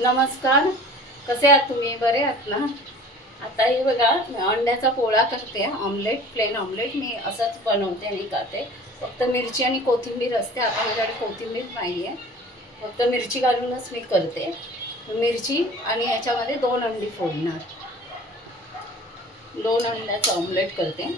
नमस्कार. कसे आहात तुम्ही? बरे आहात ना? आता हे बघा, अंड्याचा पोळा करते, ऑमलेट, प्लेन ऑमलेट. मी असंच बनवते आणि खाते. फक्त मिरची आणि कोथिंबीर असते. आता माझ्याकडे कोथिंबीर नाही आहे, फक्त मिरची घालूनच मी करते. मिरची आणि याच्यामध्ये 2 अंडी फोडणार. 2 अंड्याचं ऑमलेट करते.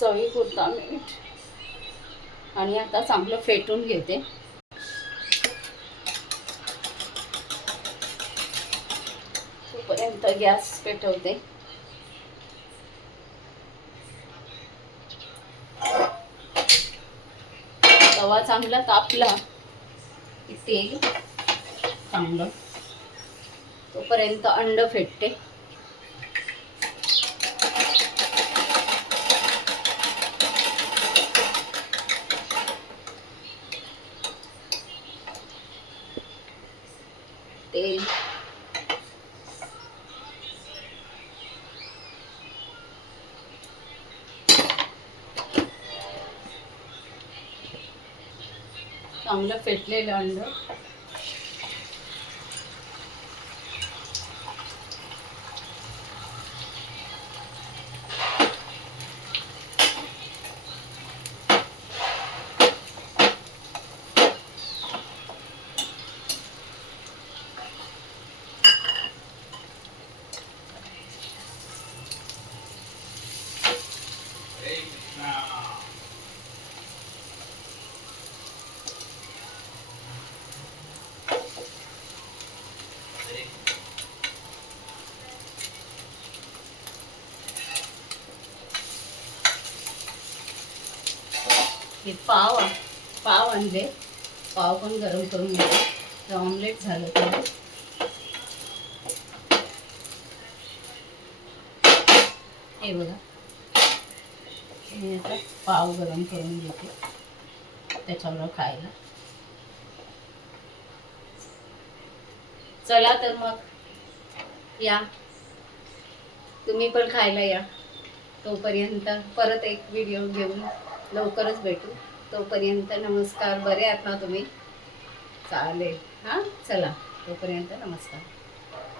चवीपुरता मीठ आणि आता चांगलं फेटून घेते. तोपर्यंत गॅस पेटवते. तवा चांगला तापला की तेल चांगलं, तोपर्यंत अंड फेटते. तेल चांगलं फेटलेलं अंड हे पाव आणले. पाव पण गरम करून घेते. ऑमलेट झालं तर हे बघा, मी आता पाव गरम करून घेते त्याच्यावर खायला. चला तर मग या, तुम्ही पण खायला या. तोपर्यंत परत एक व्हिडिओ घेऊन लवकरच भेटू. तोपर्यंत नमस्कार. बरे आहात ना तुम्ही? चालेल. हां, चला, तोपर्यंत नमस्कार.